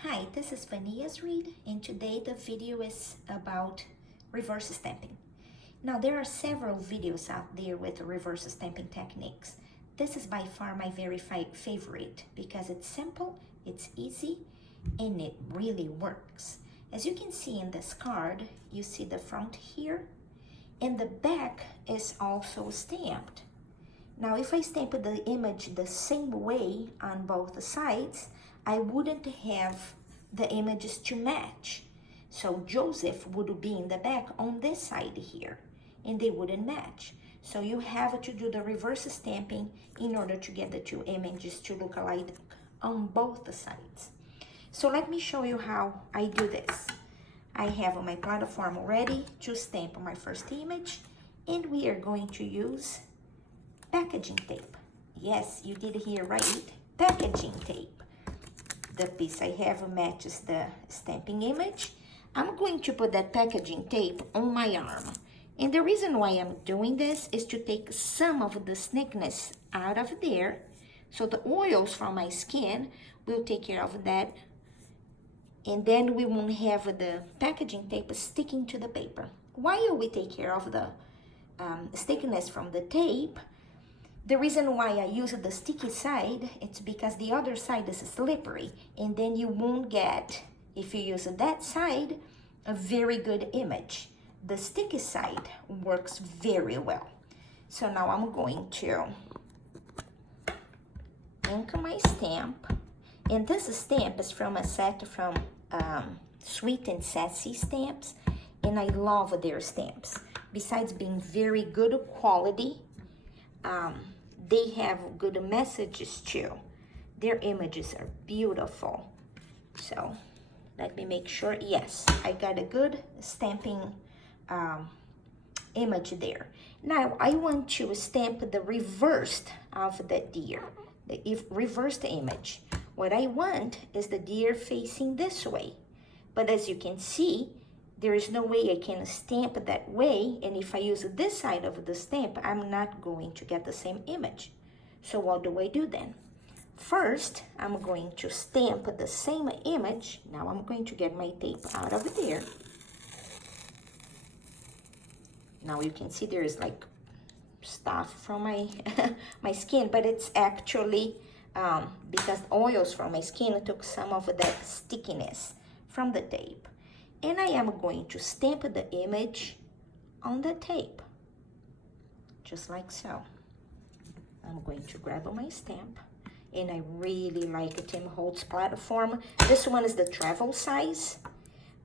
Hi, this is Vanias Reed, and today the video is about reverse stamping. Now, there are several videos out there with reverse stamping techniques. This is by far my very favorite because it's simple, it's easy, and it really works. As you can see in this card, you see the front here, and the back is also stamped. Now, if I stamp the image the same way on both sides, I wouldn't have the images to match. So Joseph would be in the back on this side here, and they wouldn't match. So you have to do the reverse stamping in order to get the two images to look alike on both sides. So let me show you how I do this. I have my platform ready to stamp my first image, and we are going to use packaging tape. Yes, you did hear right, packaging tape. The piece I have matches the stamping image. I'm going to put that packaging tape on my arm. And the reason why I'm doing this is to take some of the thickness out of there, so the oils from my skin will take care of that, and then we won't have the packaging tape sticking to the paper. While we take care of the stickiness from the tape, the reason why I use the sticky side, it's because the other side is slippery, and then you won't get, if you use that side, a very good image. The sticky side works very well. So now I'm going to ink my stamp, and this stamp is from a set from Sweet and Sassy Stamps, and I love their stamps. Besides being very good quality, they have good messages too. Their images are beautiful. So let me make sure, yes, I got a good stamping image there. Now I want to stamp the reversed of the deer, the reversed image. What I want is the deer facing this way. But as you can see, there is no way I can stamp that way, and if I use this side of the stamp, I'm not going to get the same image. So what do I do then? First, I'm going to stamp the same image. Now I'm going to get my tape out of there. Now you can see there is like stuff from my my skin, but it's actually because oils from my skin took some of that stickiness from the tape. And I am going to stamp the image on the tape, just like so. I'm going to grab my stamp, and I really like Tim Holtz platform. This one is the travel size.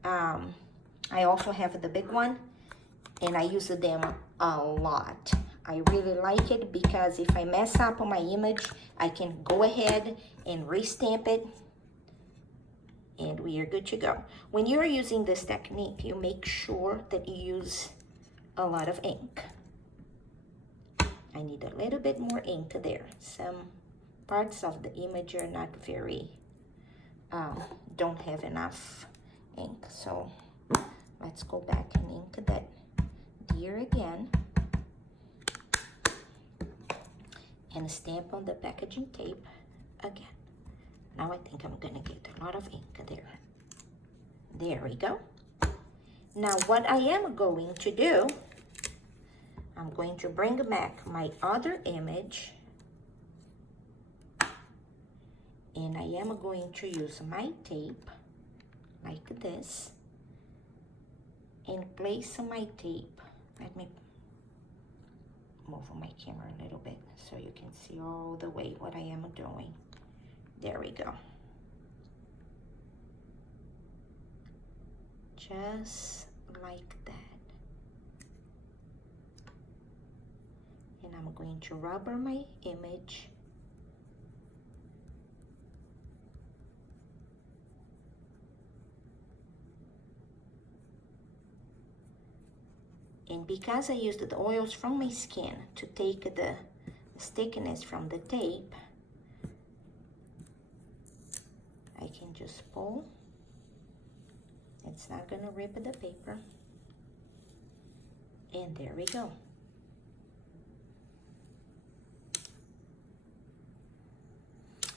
I also have the big one, and I use them a lot. I really like it because if I mess up on my image, I can go ahead and restamp it, and we are good to go. When you're using this technique, you make sure that you use a lot of ink. I need a little bit more ink there. Some parts of the image are not very, don't have enough ink. So let's go back and ink that deer again. And stamp on the packaging tape again. Now I think I'm gonna get a lot of ink there. There we go. Now what I am going to do, I'm going to bring back my other image, and I am going to use my tape like this and place my tape. Let me move my camera a little bit so you can see all the way what I am doing. There we go. Just like that. And I'm going to rubber my image. And because I used the oils from my skin to take the stickiness from the tape, I can just pull. It's not gonna rip the paper. And there we go.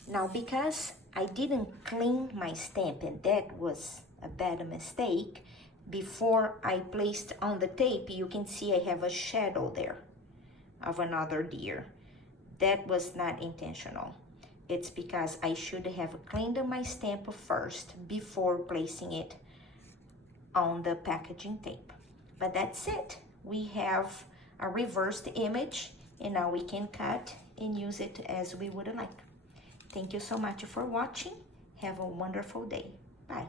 Now, because I didn't clean my stamp, and that was a bad mistake. Before I placed on the tape, you can see I have a shadow there of another deer. That was not intentional. It's because I should have cleaned my stamp first before placing it on the packaging tape. But that's it. We have a reversed image, and now we can cut and use it as we would like. Thank you so much for watching. Have a wonderful day. Bye.